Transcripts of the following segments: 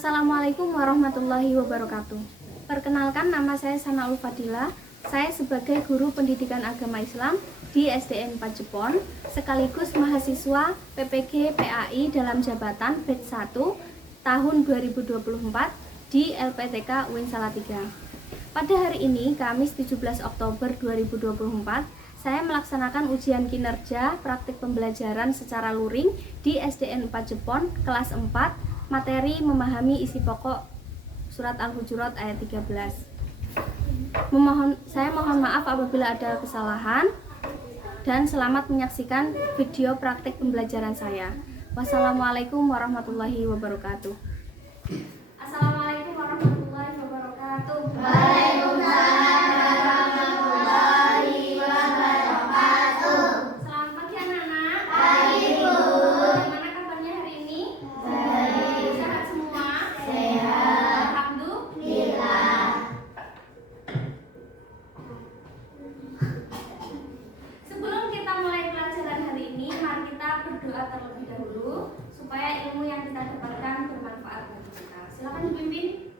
Assalamualaikum warahmatullahi wabarakatuh. Perkenalkan, nama saya Sanaul Fadila. Saya sebagai guru pendidikan agama Islam di SDN 4 Jepon, sekaligus mahasiswa PPG PAI dalam jabatan batch 1 tahun 2024 di LPTK UIN Salatiga. Pada hari ini, Kamis 17 Oktober 2024, saya melaksanakan ujian kinerja praktik pembelajaran secara luring di SDN 4 Jepon kelas 4, materi memahami isi pokok surat Al-Hujurat ayat 13. Saya mohon maaf apabila ada kesalahan dan selamat menyaksikan video praktik pembelajaran saya. Wassalamualaikum warahmatullahi wabarakatuh. Assalamualaikum warahmatullahi wabarakatuh. Waalaikumsalam warahmatullahi wabarakatuh. Selamat pagi anak-anak. Pagi, Bu. Bagaimana kabarnya hari ini? Baik. Sehat semua? Sehat. Alhamdulillah. Sebelum kita mulai pelajaran hari ini, mari kita berdoa terlebih dahulu supaya ilmu yang kita dapatkan bermanfaat bagi kita. Silakan dipimpin.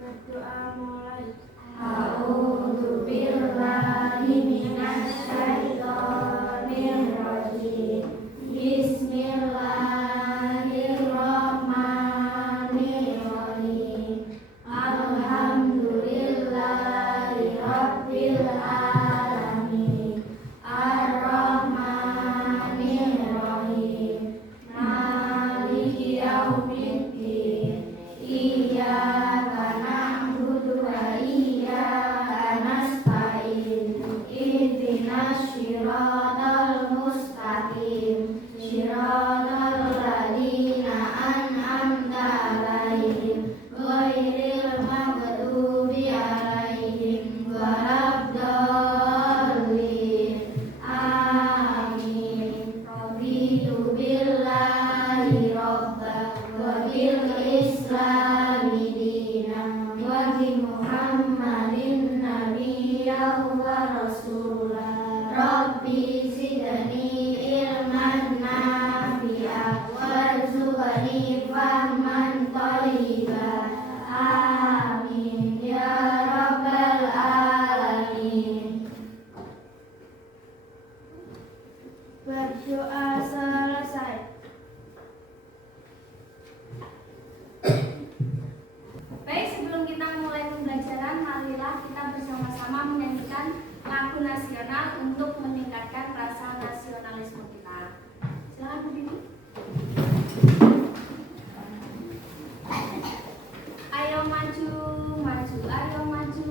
Berdoa mulai. A'udzu billahi minasy syaithanir rajim. Bismillahirrahmanirrahim. Alhamdulillahi rabbil alamin. Ar-Rahmanir-Rahim. Maliki yaumiddin. Iyyaka na'budu wa iyyaka nasta'in. Ihdinas shiratal mustaqim. Shiratal ladzina an'amta 'alaihim ghairil maghdubi 'alaihim waladdallin. Amin. Raditu billahi rabban wa bil islami dinan wa bi Muhammadin nabiyyan wa rasulan. Rabbi zidni ilman nafi'an warzuqni fahman thayyiban. Amin ya rabbal alamin. Berdoa selesai. Baik, sebelum kita mulai pembelajaran, marilah kita bersama-sama menyanyikan lagu nasional untuk meningkatkan rasa nasionalisme kita. Silakan berdiri. Ayo maju, maju, ayo maju,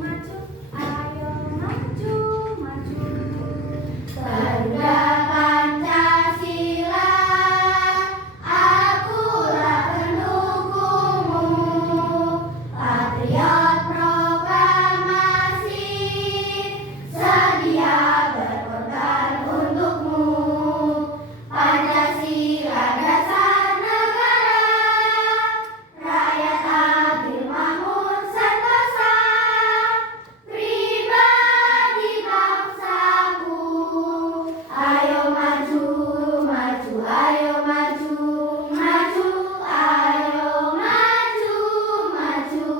maju, ayo maju, maju. Bangga Pancasila, akulah pendukungmu. Patriot proklamasi, sedia berkorban untukmu. Pancasila dasar negara, rakyat adil makmur sentosa, pribadi bangsaku. Ayo maju, maju, ayo maju, maju, ayo maju, maju.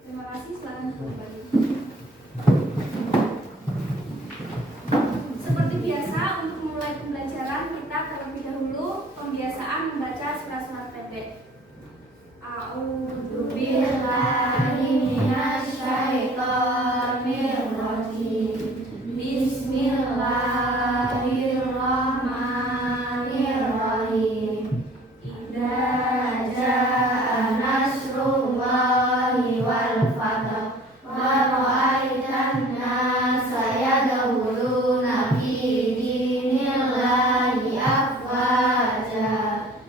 Terima kasih, silakan kembali. Seperti biasa, untuk memulai pembelajaran kita terlebih dahulu pembiasaan membaca surat-surat pendek. A'udzu Billahi minasy syaithanir rajim. Bismillahirrahmanirrahim. Idza jaa nasrullahi wal fath wa ra'aitan nasa yadkhuluna fi dinillahi afwaja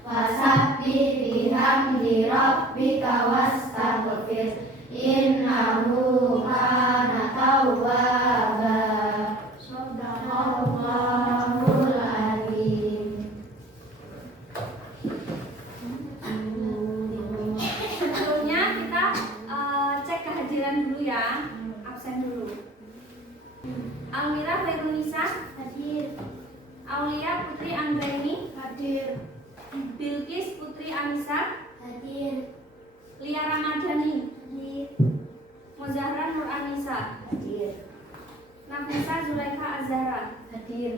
fasabbih bihamdi rabbika wastaghfir innahu kana tawwaba. Shadaqallahul adzim. Sebelumnya kita cek kehadiran dulu ya, absen dulu. Almira Khairunisa Hadir. Aulia Putri Anggraini Hadir. Bilqis Putri Anissa. Hadir. Lia Ramadhani. Hadir. Muzahra Nur Anissa. Hadir. Nafisa Zulaikha Azhara. Hadir.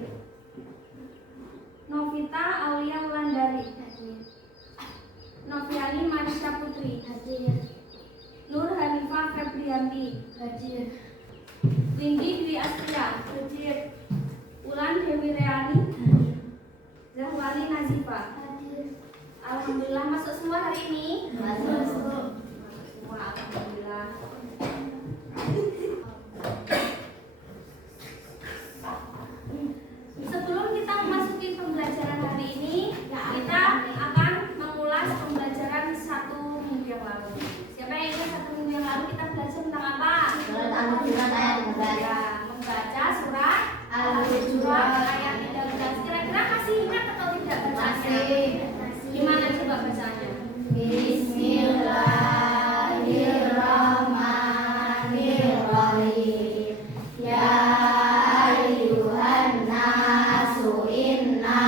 Novita Aulia Wulandari. Hadir. Noviani Manisha Putri. Hadir. Nur Hanifah Febrianti. Hadir. Windy Dwi Astria. Hadir. Ulan Dewi Reani. Hadir. Zahwali Nazifa. Hadir. Alhamdulillah masuk semua hari ini. Masuk. Semua alhamdulillah. Sebelum kita memasuki pembelajaran hari ini, kita akan mengulas pembelajaran 1 minggu yang lalu. Siapa yang ingat 1 minggu yang lalu kita belajar tentang apa? Surat Al-Hujurat ayat 13. Ya, membaca surat Al-Hujurat ayat 13. Kira-kira masih ingat atau tidak bacanya? Masih. Gimana coba bacanya? Bismillahirrahmanirrahim. Ya ayyuhan nasu inna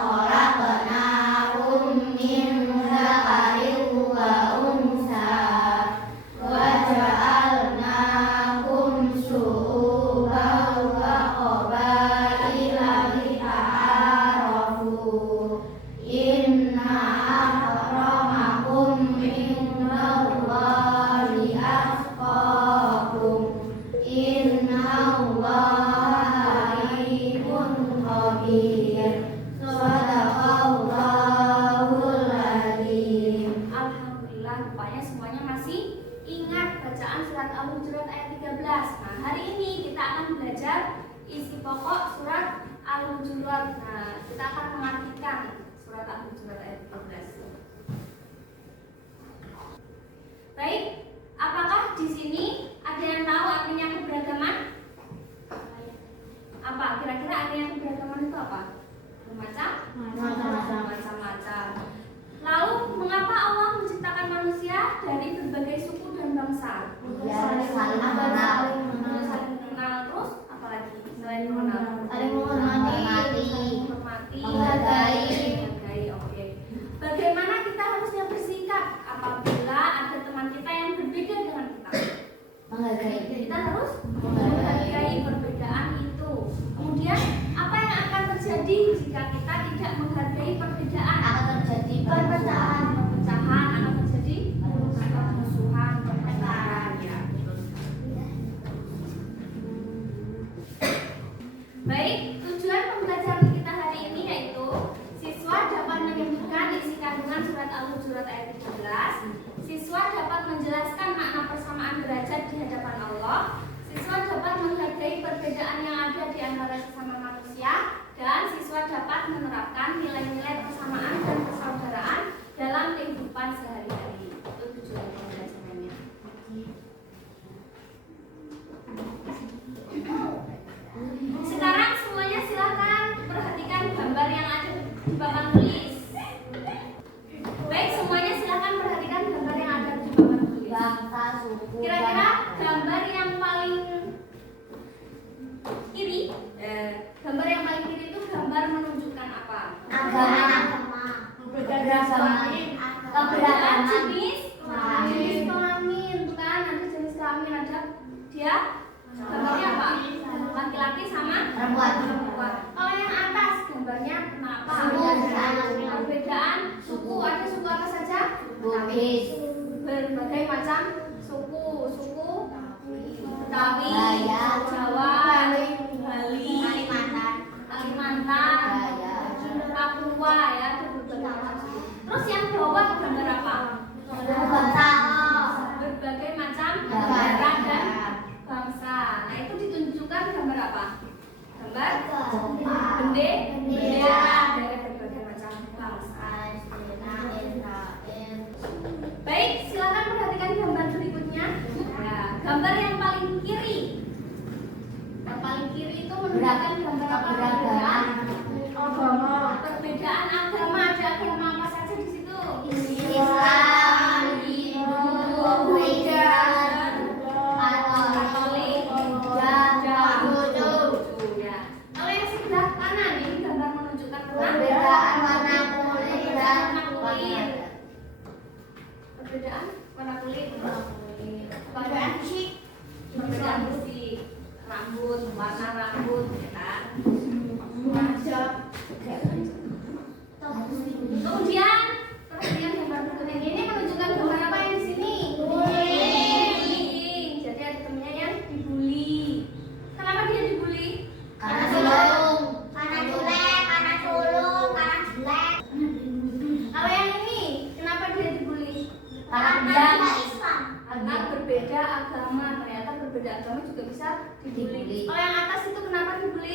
khalaqnakum min dzakarin wa unsa wa ja'alnakum syu'uban wa qabaila lita'arafu. Inna akramakum indallahi atqakum. Innallaha alimun khabir. Shadaqallahul adzim. Alhamdulillah, rupanya semuanya masih ingat bacaan surat Al-Hujurat ayat 13. Nah, hari ini kita akan belajar isi pokok surat Al-Hujurat. Nah, kita akan mengartikan surat Al-Hujurat ayat 13. Baik, apakah di sini ada yang tahu artinya keberagaman? Apa? Kira-kira artinya keberagaman itu apa? Macam-macam. Lalu, mengapa Allah menciptakan manusia dari berbagai suku dan bangsa? Biar saling mengenal. Saling mengenal, terus apa lagi? Selain mengenal, Saling menghormati. Menghargai. Oke. Bagaimana kita harusnya bersikap apabila ada teman kita yang berbeda dengan kita? Menghargai. Kita harus menghargai perbedaan itu. Kemudian, apa yang akan terjadi jika kita tidak menghargai perbedaan? Akan terjadi perpecahan. Akan terjadi permusuhan, pertengkaran, ya. Baik, tujuan pembelajaran kita hari ini yaitu siswa dapat menyebutkan isi kandungan surat Al-Hujurat ayat 13. Siswa dapat menjelaskan makna persamaan derajat di hadapan Allah. Siswa dapat menghargai perbedaan yang ada di antara sesama manusia, dan siswa dapat menerapkan nilai-nilai persamaan dan persaudaraan dalam kehidupan sehari-hari. Itu tujuan pembelajarannya. Sekarang semuanya silakan perhatikan gambar yang ada di papan tulis. Baik, semuanya silakan perhatikan gambar yang ada di papan tulis. Bangsa, suku, Kira-kira gambar yang paling kiri, itu gambar menunjukkan apa? agama. Keberagaman jenis kelamin, bukan? Ada jenis kelamin, ada dia gambarnya apa? Laki-laki sama Perempuan. Kalau yang atas gambarnya kenapa? Suku. Perbedaan suku, ada suku apa saja? Bugis. Berbagai macam suku Betawi, Dayak. Jawa, Bali, Kalimantan, Papua, ya, ada berbagai macam suku. Terus yang bawah gambar apa? Berbagai macam negara dan bangsa. Nah, itu ditunjukkan gambar apa? Gambar bendera dari berbagai macam bangsa. Baik, silakan perhatikan gambar berikutnya. Nah, gambar yang paling kiri. Yang paling kiri itu menunjukkan gambar apa? Perbedaan agama. Ada agama apa saja di situ? Islam, Hindu, Kristen, Katolik, Yahudi. Ya. Kalau yang sebelah kanan ini gambar menunjukkan tentang Perbedaan warna kulit warna rambut, ya kan? Kemudian perhatian gambar berikutnya ini menunjukkan gambar apa yang di sini? Bullying. Jadi ada temennya yang dibully. Kenapa dia dibully? Karena sulung, karena jelek. Kalau yang ini, kenapa dia dibully? Karena Islam. Karena berbeda agama. Ternyata berbeda agama juga bisa dibully. Kalau yang atas itu kenapa dibully?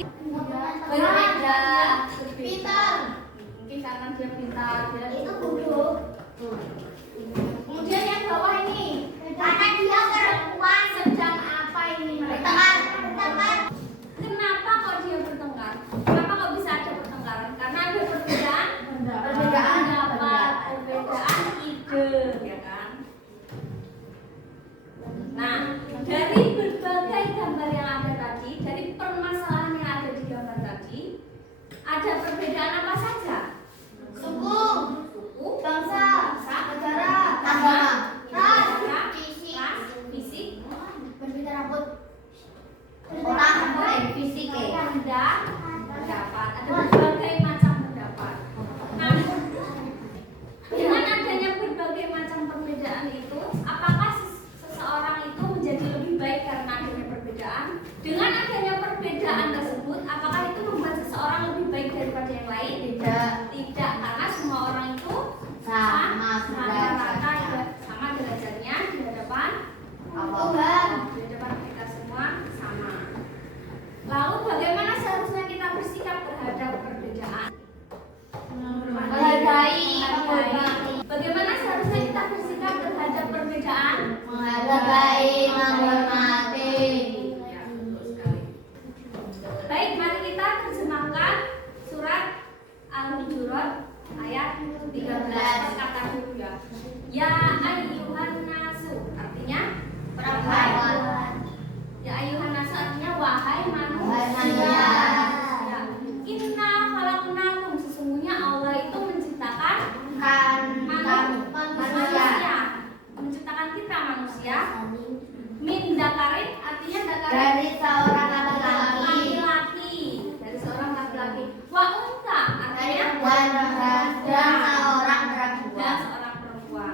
Berbeda. Pintar. Mungkin karena dia pintar, dia Itu bodoh. Kemudian yang bawah ini, Karena dia perempuan. sedang apa ini mereka? Bertengkar. Kenapa kok dia bertengkar? Kenapa kok bisa ada pertengkaran? Karena ada perbedaan pendapat, perbedaan ide, ya kan? Nah, dari berbagai gambar yang ada tadi, dari permasalahan yang ada di gambar tadi, ada perbedaan apa saja? Suku, Bangsa, negara, agama, ras, fisik, berbeda rambut. Orang fisik ya. pendapat. Ada berbagai macam pendapat. Nah, dengan adanya berbagai macam perbedaan itu, apakah seseorang itu menjadi lebih baik karena adanya perbedaan? Dengan adanya perbedaan tersebut, apakah itu membuat seseorang lebih baik daripada yang lain? Tidak, karena semua orang itu sama derajatnya di hadapan Tuhan. di hadapan kita semua sama. Lalu bagaimana seharusnya kita bersikap terhadap perbedaan? Menghargai. Bagaimana seharusnya kita bersikap terhadap perbedaan? Menghargai, menghormati. Ya, betul sekali. Baik, mari kita terjemahkan surat Al-Hujurat ayat 13 kata dulu ya. Ya ayyuhan nasu, artinya Perempuan. ya ayyuhan nasu artinya wahai manusia. Ya. Inna khalaqnakum, sesungguhnya Allah itu menciptakan manusia. Menciptakan kita manusia. Min dakarin artinya dakarin Dari seorang laki-laki. laki-laki, dari seorang laki-laki. Wa unta artinya Dan seorang dan perempuan. seorang perempuan.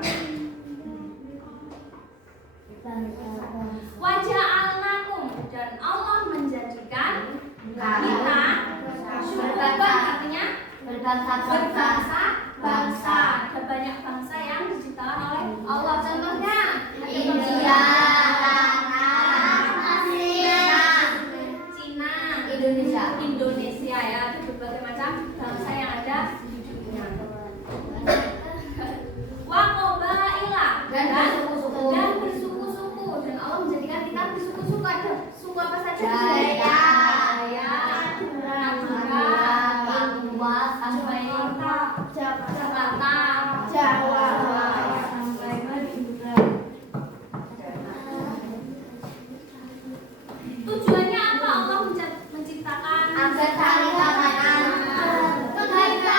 Waja'alnakum, dan Allah menjadikan kita syukuran artinya berbangsa bangsa. Ada banyak bangsa yang diciptakan oleh Allah. Contohnya India, Cina, Indonesia. ya, ada berbagai macam bangsa yang ada di dunia. Wa qabaila, Dan bersuku-suku. dan Allah menjadikan kita bersuku-suku. Ada suku apa saja? Jaya, Madura, Papua, Jakarta, Jawa. sampai Madura. Tujuannya apa Allah menciptakan? Agar saling mengenal. Artinya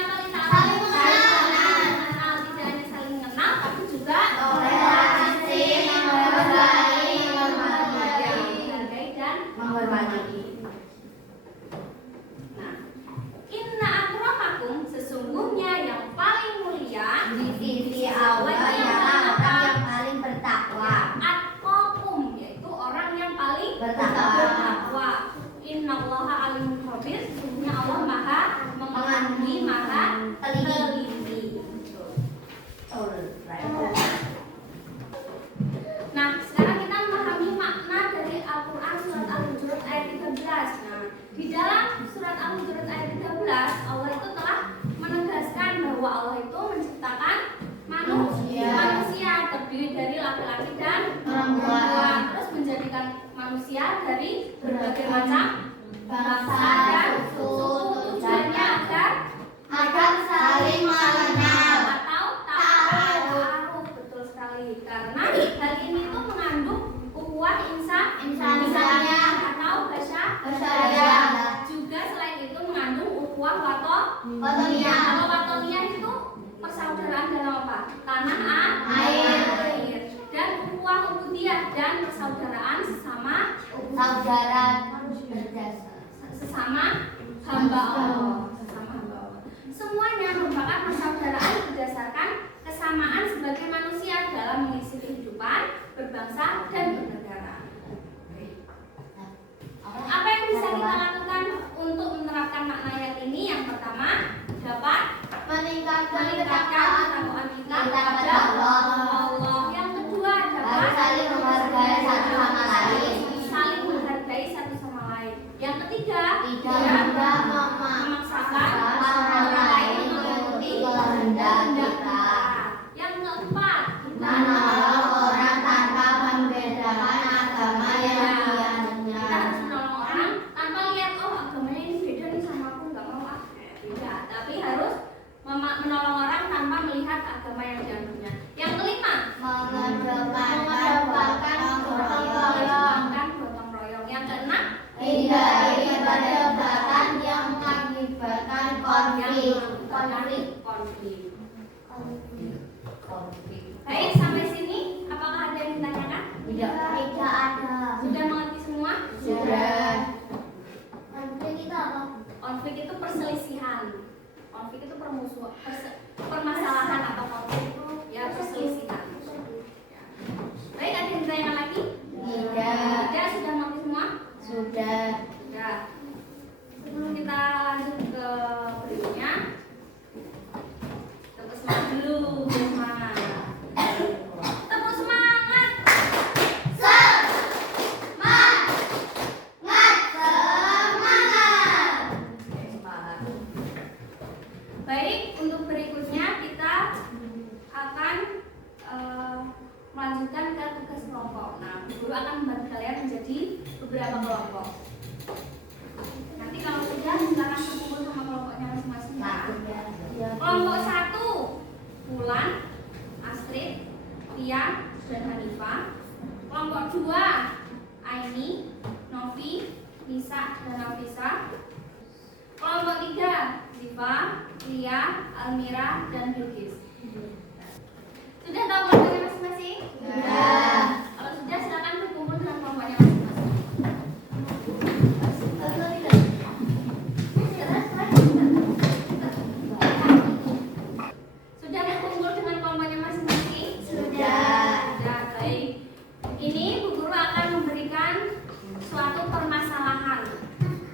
apa kita? Saling mengenal. Tidak hanya saling mengenal, tapi juga Toleransi, menghargai, menghargai dan menghormati. Nah, inna akramakum, sesungguhnya yang paling mulia Di sisi Allah ialah orang yang paling bertakwa. atqakum, yaitu orang yang paling bertakwa. Innallaha alimul khabir, sesungguhnya Allah Maha mengetahui, Maha teliti. Nah, sekarang kita memahami makna dari Al-Quran surat Al-Hujurat ayat 13. Nah, di dalam surat Al-Hujurat ayat 13, Allah itu telah menegaskan bahwa Allah itu menciptakan manusia terdiri dari laki-laki dan perempuan, terus menjadikan manusia dari berbagai macam bangsa dan suku. Tujuannya agar saling mengenal. atau ta'aruf, betul sekali, karena hal ini itu mengandung ukhuwah insaniyah atau Basyariah. juga selain itu mengandung ukhuwah Watoniyah. Kalau watoniyah itu persaudaraan dalam apa? Tanah Air. dan ukhuwah ubudiyah dan persaudaraan sesama Saudara. sesama hamba Allah. Semuanya merupakan persaudaraan berdasarkan kesamaan sebagai manusia dalam mengisi kehidupan, berbangsa, dan bernegara. Apa yang bisa kita lakukan untuk menerapkan makna ayat ini? Yang pertama, dapat meningkatkan ketakwaan kita kepada Allah. Yang kedua, dapat saling menghargai satu sama lain. Saling menghargai satu sama lain. Yang ketiga, Tidak memaksakan orang lain mengikuti kehendak kita. Yang keempat, Menolong orang tanpa membedakan agama yang kita dianutnya. harus menolong orang tanpa lihat oh agamanya ini beda nih sama aku, nggak mau tidak, tapi harus menolong orang tanpa melihat agama yang dianutnya. Yang kelima, Mengedepankan gotong royong. Yang keenam, hindari perdebatan yang mengakibatkan konflik. Baik, sampai sini apakah ada yang ditanyakan? Tidak ada. Sudah mengerti semua? Sudah. Konflik itu apa? Konflik itu perselisihan. Konflik itu permasalahan atau konflik itu ya perselisihan. Baik, ada yang ditanyakan lagi? Tidak. Sudah mengerti semua? Sudah. Ya. Sebelum kita lanjut ke berikutnya, tepuk semangat dulu, semangat. Tepuk semangat. Baik, untuk berikutnya kita akan melanjutkan ke tugas kelompok. Nah, guru akan membantu kalian menjadi beberapa kelompok. Nanti kalau sudah silakan berkumpul sama kelompoknya masing-masing. Ya. Kelompok 1, Wulan, Astrid, Tia, dan Hanifah. Kelompok 2, Aini, Novi, Nisa, dan Nafisa. Kelompok 3, Ziva, Lia, Almira, dan Bilqis. Sudah tahu kelompoknya masing-masing? Sudah. Kalau sudah silakan berkumpul dengan kelompoknya masing-masing. Sudah berkumpul dengan kelompoknya masing-masing? Sudah. Sudah, baik. Ini Bu Guru akan memberikan suatu permasalahan.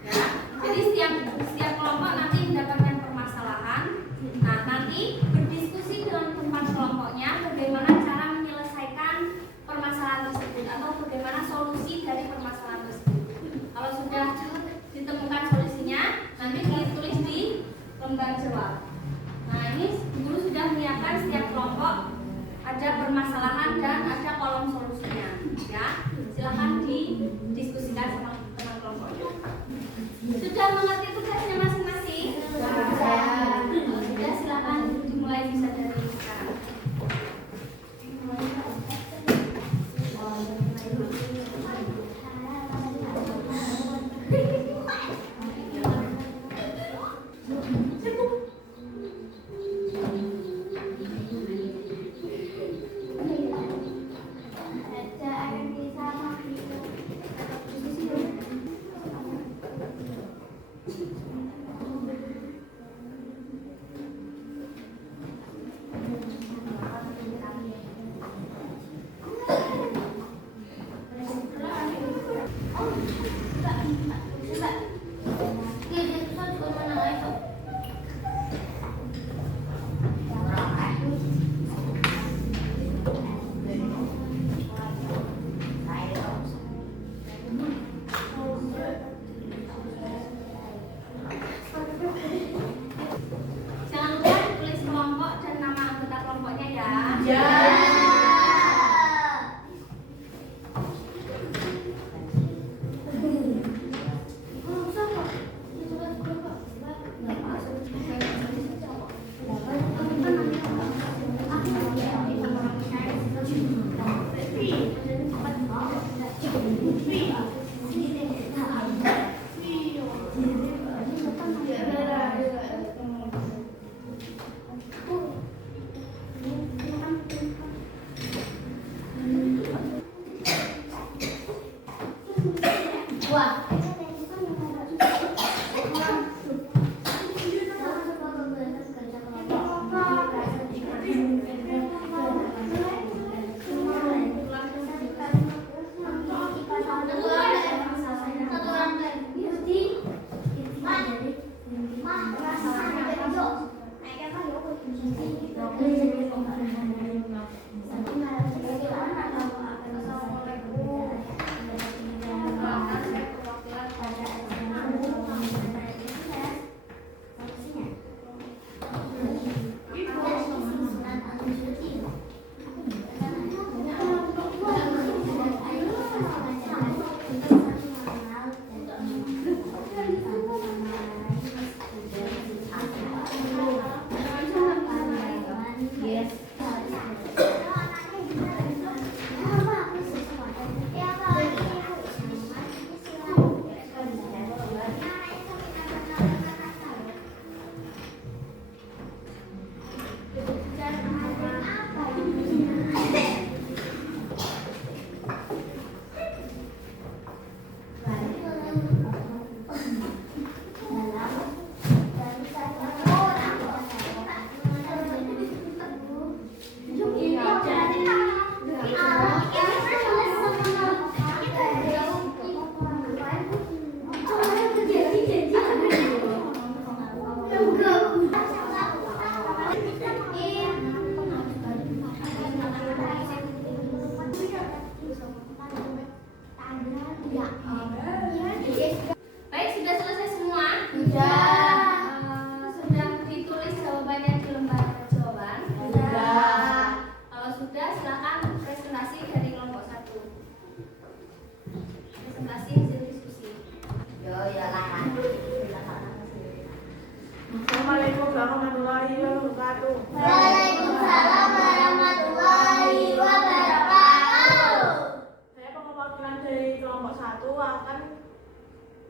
Ya. Jadi setiap kelompok nanti mendapatkan permasalahan. Nah, nanti berdiskusi dengan teman kelompoknya bagaimana cara menyelesaikan permasalahan tersebut atau bagaimana solusi dari permasalahan tersebut. Kalau sudah ditemukan solusinya, nanti ditulis di lembar jawab. Nah, ini guru sudah menyiapkan setiap kelompok ada permasalahan dan ada kolom solusinya. Ya, silahkan didiskusikan sama teman kelompoknya. Sudah mengerti tugasnya masing-masing? Kalau sudah silakan dimulai bisa dari sekarang.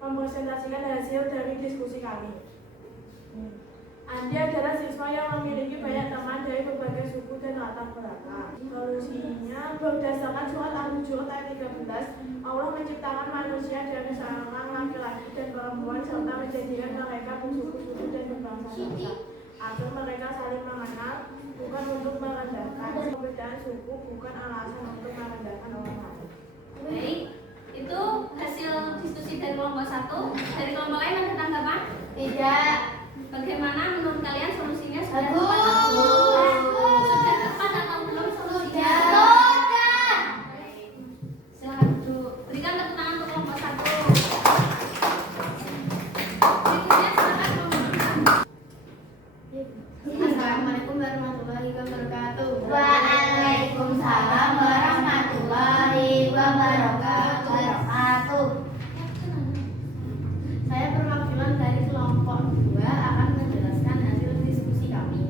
mempresentasikan hasil dari diskusi kami. Andi adalah siswa yang memiliki banyak teman dari berbagai suku dan latar belakang. Solusinya, berdasarkan surat Al-Hujurat ayat 13, Allah menciptakan manusia dari seorang laki-laki dan perempuan serta menjadikan mereka bersuku-suku dan berbangsa-bangsa agar mereka saling mengenal, bukan untuk merendahkan. Perbedaan suku bukan alasan untuk merendahkan orang lain. Baik, itu hasil diskusi dari kelompok 1. Dari kelompok lain ada tanggapan? Tidak. Bagaimana menurut kalian solusinya? Sudah Bagus. tepat atau sudah tepat atau belum solusinya? Sudah. Baik. Silakan duduk. Berikan tepuk tangan untuk kelompok 1. Berikutnya silakan kelompok 2. Assalamualaikum warahmatullahi wabarakatuh. Waalaikumsalam warahmatullahi wabarakatuh. Saya perwakilan dari kelompok 2 akan menjelaskan hasil diskusi kami.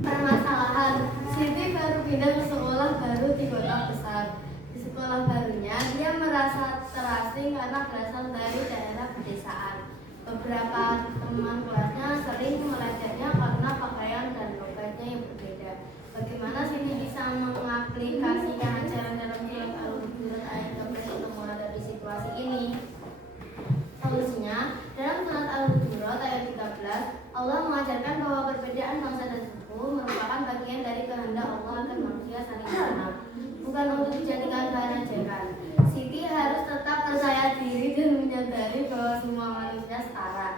Permasalahan, Siti baru pindah ke sekolah baru di kota besar. Di sekolah barunya, dia merasa terasing karena berasal dari daerah pedesaan. Beberapa teman kelasnya sering melecehnya karena pakaian dan logatnya yang berbeda. Bagaimana Siti bisa mengaplikasikan ajaran dalam surat Al-Hujurat ayat 13 untuk menghadapi situasi ini? Solusinya, dalam surat Al-Hujurat ayat 13, Allah mengajarkan bahwa perbedaan bangsa dan suku merupakan bagian dari kehendak Allah agar manusia saling mengenal, bukan untuk dijadikan bahan ajakan. Siti harus tetap percaya diri dan menyadari bahwa semua manusia setara,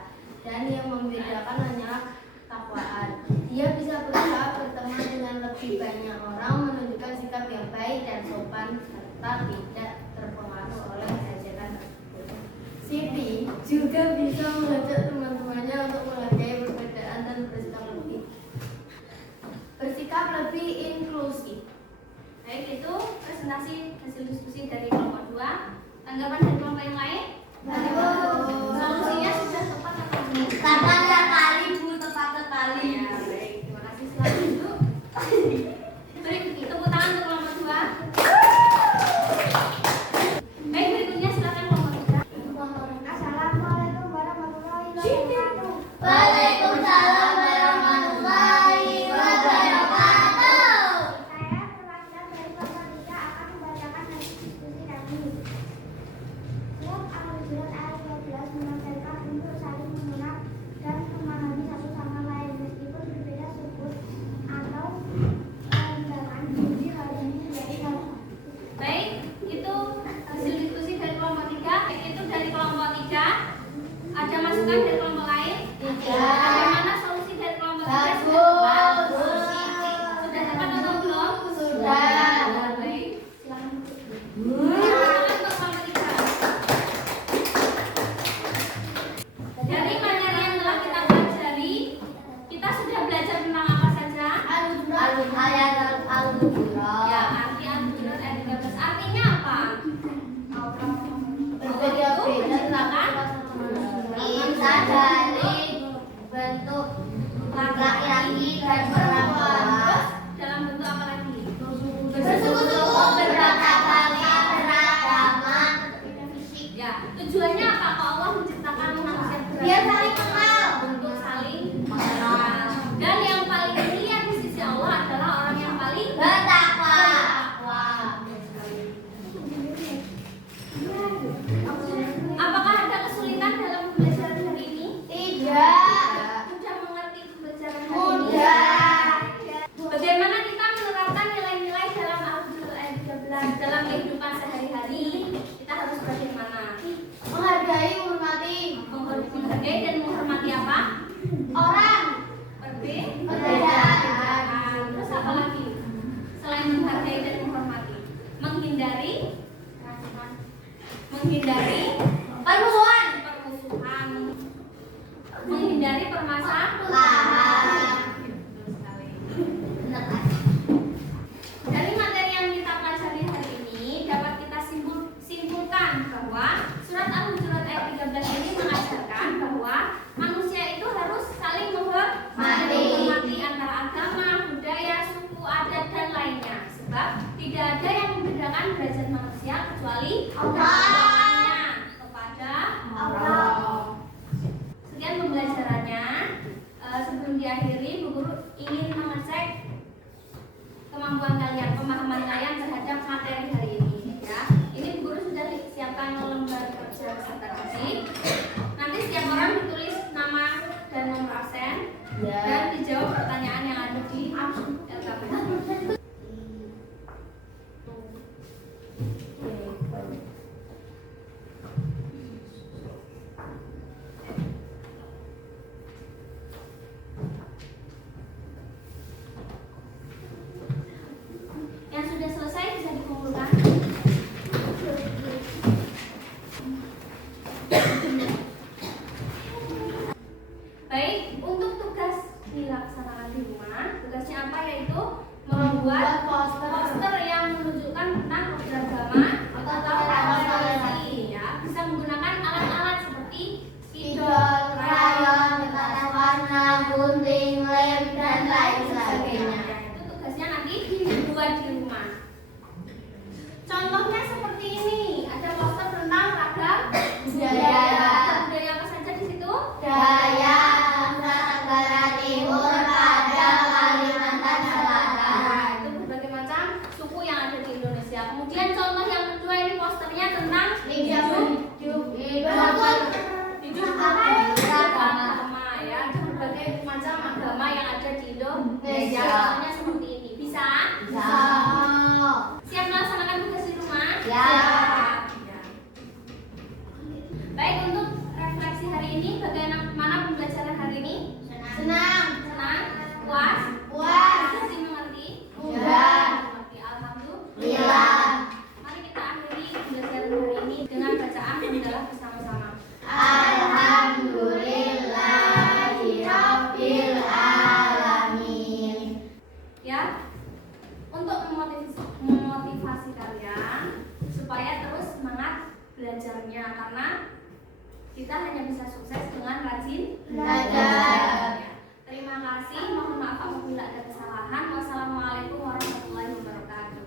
dan yang membedakan hanyalah takwaan. Dia bisa berusaha berteman dengan lebih banyak orang, menunjukkan sikap yang baik dan sopan, serta tidak terpengaruh oleh ajaran tersebut. Siti juga bisa mengajak teman-temannya untuk menghargai perbedaan dan bersikap lebih inklusif. Baik, itu presentasi hasil diskusi dari kelompok 2. Tanggapan dari kelompok yang lain? Bagus. Solusinya sudah tepat atau belum? Tepat sekali, Bu, tepat sekali. Ya, baik. Terima kasih. Silakan duduk. Beri tepuk tangan untuk kelompok 2. Baik, berikutnya silakan kelompok 3. Assalamualaikum warahmatullahi wabarakatuh. Waalaikumsalam warahmatullahi wabarakatuh. Saya perwakilan dari kelompok 3 akan membacakan hasil diskusi kami. Surat Al-Hujurat ayat 12 mengajarkan untuk saling mengenal dan memahami satu sama lain meskipun berbeda suku atau keagamaan. Jadi hal ini menjadi hal Baik, itu hasil diskusi dari kelompok 3. Itu dari kelompok 3. Ada masukan dari kelompok lain? Tidak. Bagaimana solusi dari kelompok 3? Sudah tepat? Bagus. Sudah tepat atau belum? Sudah. Baik, silakan. Silakan untuk kelompok 3. Dari materi yang telah kita pelajari, kita sudah belajar tentang apa saja? Ayat Ya, Al-Hujurat. arti Al-Hujurat ayat 13. Artinya apa? Berbeda-beda Silakan. kita dari bentuk laki-laki dan perempuan. Terus dalam bentuk apa lagi? Bersuku-suku, beragama, beragama. Ya, tujuannya apa? Kok Allah menciptakan manusia Biar saling kenal. untuk saling mengenal. Dan yang paling mulia di sisi Allah adalah orang yang paling Bertakwa. Apakah ada kesulitan dalam pembelajaran hari ini? Tidak. Sudah mengerti pembelajaran hari ini? Mudah. Bagaimana kita menerapkan nilai-nilai dalam Al-Hujurat ayat 13 dalam kehidupan sehari-hari? Kita harus bagaimana? menghargai, menghormati Menghargai dan menghormati apa? orang. Perbedaan. Terus apa lagi? Selain menghargai dan menghormati, menghindari Permusuhan. permusuhan, menghindari permasalahan. Betul sekali. Dari materi yang kita pelajari hari ini dapat kita simpulkan bahwa surat Al-Hujurat ayat 13 ini mengajarkan bahwa manusia itu harus saling menghormati antara agama, budaya, suku, adat dan lainnya. Sebab tidak ada yang membedakan derajat manusia kecuali Allah. kepada Kemudian contoh yang kedua ini posternya tentang Hidup agama ya. Ada berbagai macam agama yang ada di Indonesia. Contohnya seperti ini. Bisa? Siap melaksanakan tugas di rumah? Ya. Ya. Baik, untuk refleksi hari ini bagaimana pembelajaran hari ini? Senang. Senang? Puas? Puas. Masih mengerti? Mudah. Mengerti. Alhamdulillah. Bila. Mari kita akhiri pembelajaran hari ini dengan bacaan hamdalah bersama-sama. Alhamdulillahirabbil alamin. Ya, untuk memotivasi kalian supaya terus semangat belajarnya, karena kita hanya bisa sukses dengan rajin Belajar. Ya. Terima kasih. Mohon maaf apabila ada kesalahan. Wassalamualaikum warahmatullahi wabarakatuh.